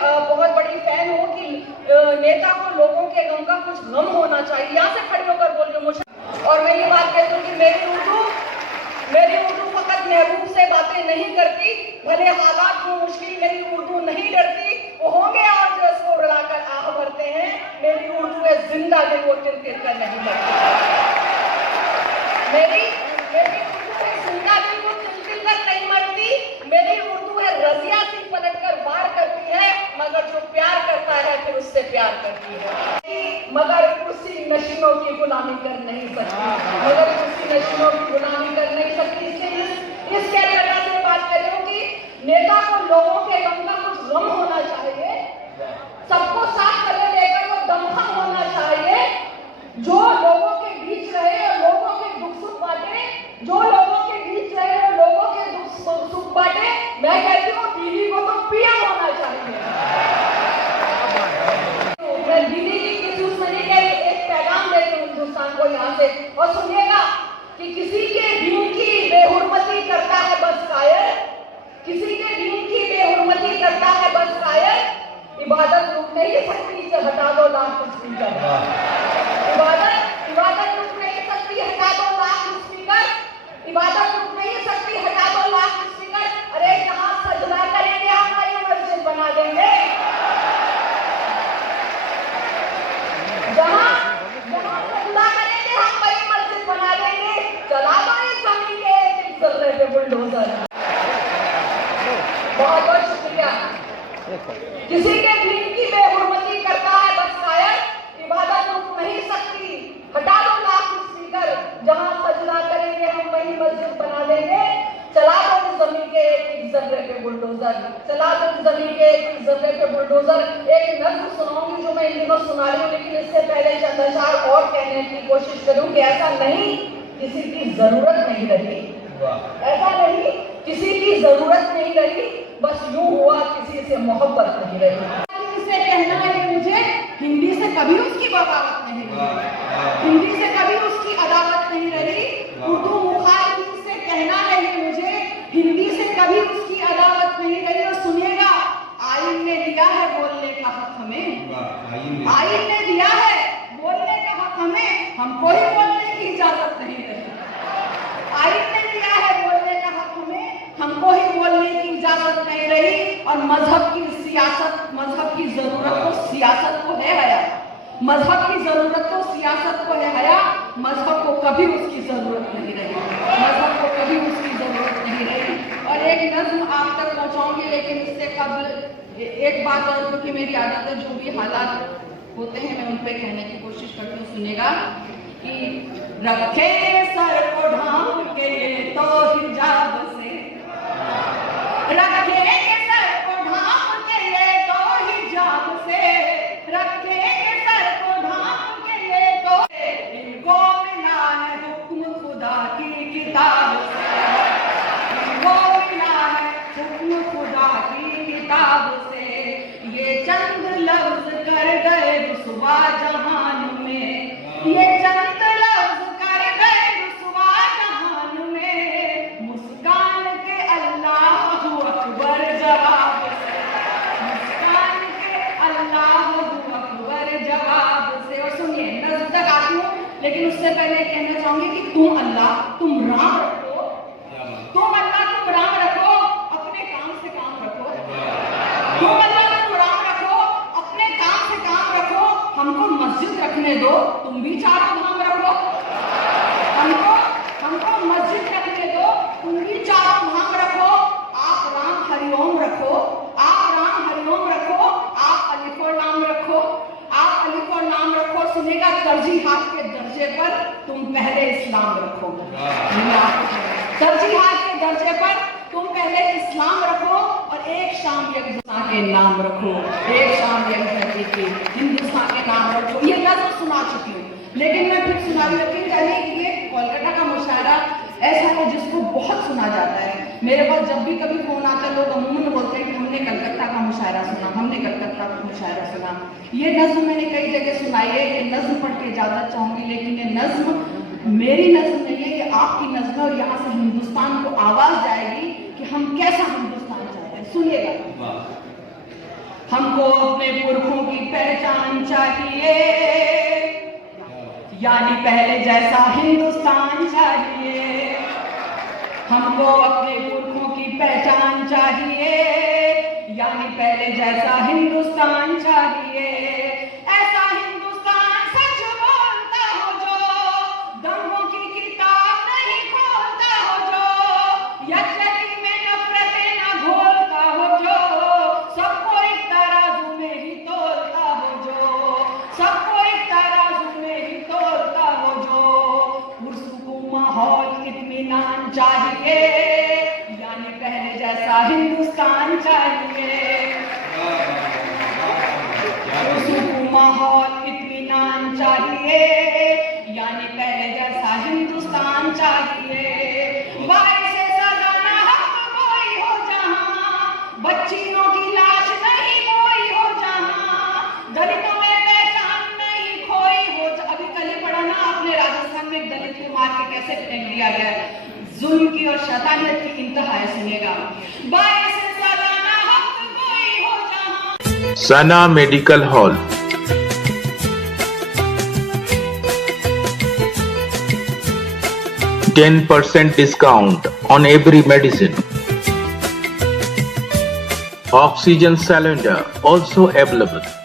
बहुत बड़ी फैन हूँ कि नेता को लोगों के गम का कुछ गम होना चाहिए। यहाँ से खड़ी होकर बोल रही हूँ मुझे। और मैं ये बात कहती हूँ कि मेरी उर्दू फकत महबूब से बातें नहीं करती, भले हालात हो मुश्किल, मेरी उर्दू नहीं डरती। वो होंगे और जो इसको उड़ाकर आह भरते हैं, मेरी उर्दू है जिंदा दिल, वो तिर तिर कर नहीं मरती। मेरी उर्दू है जिंदा दिल, वो तिर तिर कर नहीं मरती। मेरी उर्दू है रजिया सी पलट कर वार करती है, मगर जो प्यार करता है फिर उससे प्यार करती है। मगर कुर्सी नशीनों की गुलामी कर नहीं सकती, मगर कुर्सी नशीनों की गुलामी कर नहीं सकती। इस कैलेंडर से बात कर रही हूँ कि नेता को लोगों के गम का कुछ गम होना चाहिए, सबको साथ करने लेकर वो दमखम होना चाहिए, जो लोगों के बीच रहे और लोगों के दुख सुख बांटे, जो लोगों के बीच रहे और लोगों के दुख सुख बांटे। मैं कहती हूँ दीदी को तो पीएम होना चाहिए। मैं दीदी की दुश्मनी के एक पैगाम देती हूँ हिंदुस्तान को यहाँ से, और सुनिएगा कि किसी के दीन की बेहुरमती करता है बस कायर, किसी के दीन की बेहुरमती करता है बस कायर। इबादत रुक नहीं सकती से हटा दो लाख स्पीकर, इबादत रुक नहीं सकती हटा दो लाख स्पीकर, इबादत रुक नहीं सकती हटा दो लाख स्पीकर। अरे जहाँ सजदा करेंगे हम वही मस्जिद बना देंगे, जहाँ सजदा करेंगे हम वही मस्जिद बना देंगे। चला दो इस जमीन के एक जर्रे पे बुलडोजर। बहुत बहुत शुक्रिया। किसी के दीन की बेहुरमती करता है बस कायर, इबादत रुक नहीं सकती हटा दो लाख स्पीकर, जहां सजदा करेंगे हम वही मस्जिद बना देंगे। चला दो इस जमीन के एक जर्रे पे बुलडोजर, चला दो इस जमीन के एक जर्रे पे बुलडोजर। एक नज्म सुनाऊंगी जो मैं इन दिनों सुना रही हूँ, लेकिन इससे पहले चंद अशआर और कहने की कोशिश करूँ कि ऐसा नहीं किसी की जरूरत नहीं रही, ऐसा नहीं किसी की जरूरत नहीं रही, बस यूं हुआ किसी से मोहब्बत नहीं रही। किससे कहना है मुझे, हिंदी से कभी उसकी बगावत नहीं रही, हिंदी से कभी उसकी अदावत नहीं रही। उर्दू मुखालिफ से कहना है ये मुझे, हिंदी से कभी उसकी अदावत नहीं रही। और सुनिएगा, आइन ने दिया है बोलने का हक हमें, आइन ने दिया है बोलने का हक हमें, हमको ही बोलने की इजाजत नहीं रही। आइन ने दिया है बोलने का हक हमें, हमको ही बोलने की इजाजत नहीं रही। और मजहब की सियासत, मजहब की जरूरत तो सियासत को है हया, मजहब की जरूरत तो सियासत को है हया, मजहब को कभी उसकी जरूरत नहीं रही, मजहब को कभी उसकी जरूरत नहीं रही। और एक नज्म आप तक पहुंचाऊंगी, लेकिन इससे कबल एक बात और, क्योंकि मेरी आदत है जो भी हालात होते हैं मैं उन पे कहने की कोशिश करती हूँ। सुनेगा कि रखे सर को ढांप के ये तो हिजाब से, रखे सर को ढांप के ये तो हिजाब से, रखे सर को ढांप के ये तो, इनको मिला है हुक्म खुदा की किताब से, इनको मिला है हुक्म खुदा की किताब से। ये चंद लफ्ज कर गए रुसवा जहान में, ये चंद लफ्ज कर गए रुसवा जहान में, मुस्कान के अल्लाहू अकबर जवाब से, मुस्कान के अल्लाहू अकबर जवाब से। और सुनिए, नज़्म तक आती हूँ, लेकिन उससे पहले कहना चाहूंगी कि तुम अल्लाह तुम राम रखो, तुम अल्लाह तुम राम रखो, अपने काम से काम रखो, तुम अल्लाह तुम राम रखो, अपने काम से काम रखो। हमको मस्जिद रखने दो, तुम भी चारों धाम रखो, हमको मस्जिद रखने दो, तुम भी चारों धाम रखो। आप राम हरिओम रखो, आप राम हरिओम रखो, आप अलिफ और नाम रखो, आप अलिफ और नाम रखो। सुनेगा, तरजीहात के दर्जे पर तुम पहले इस्लाम रखो, तरजीहात के दर्जे पर तुम पहले इस्लाम रखो, और एक शाम यकजहां के नाम रखो, एक शाम यकजहां के हिंदुस्तान के नाम रखो। ये नज़्म सुना चुकी हूँ, लेकिन मैं फिर सुना रही हूँ कि ये कोलकाता का मुशायरा ऐसा है जिसको बहुत सुना जाता है। मेरे पास जब भी कभी फोन आता है, लोग अमूमन बोलते हैं कि हमने कलकत्ता का मुशायरा सुना, हमने कलकत्ता का मुशायरा सुना। ये नज़्म मैंने कई जगह सुनाई है, ये नज़्म पढ़ के इजाजत चाहूंगी, लेकिन ये नज़्म मेरी नज़्म नहीं है, ये आपकी नज़्म है, और यहाँ से हिंदुस्तान को आवाज जाएगी कि हम कैसा हिंदुस्तान चाहते हैं। सुनिएगा, हमको अपने पुरखों की पहचान चाहिए, यानी पहले जैसा हिंदुस्तान चाहिए। हमको अपने पुरखों की पहचान चाहिए, यानी पहले जैसा हिंदुस्तान चाहिए। ऐसा हिंदुस्तान सच बोलता हो जो, दंगों की किताब नहीं खोलता हो जो, यज्ञ में नफरतें न घोलता हो जो, सबको एक तराजू में ही तोलता हो जो, सबको एक तराजू में ही तोलता हो जो। पुरसुकून माहौल इत्मीनान चाहिए, यानी पहले जैसा हिंदुस्तान चाहिए। पुरसुकून माहौल इत्मीनान चाहिए, यानी पहले जैसा हिंदुस्तान चाहिए। बाइसे सजाना हक कोई हो जहां, बच्चियों की लाश नहीं कोई हो जहां, दलितों में पहचान नहीं खोई हो। अभी कल ही पढ़ा ना आपने, राजस्थान में एक दलित को मार के कैसे फेंक दिया गया। जुल्म की और शैतानियत की इंतहा है, सुनिएगा। बाइसे सजाना हक कोई हो जहां। सना medical hall, %10 discount on every medicine. Oxygen cylinder also available.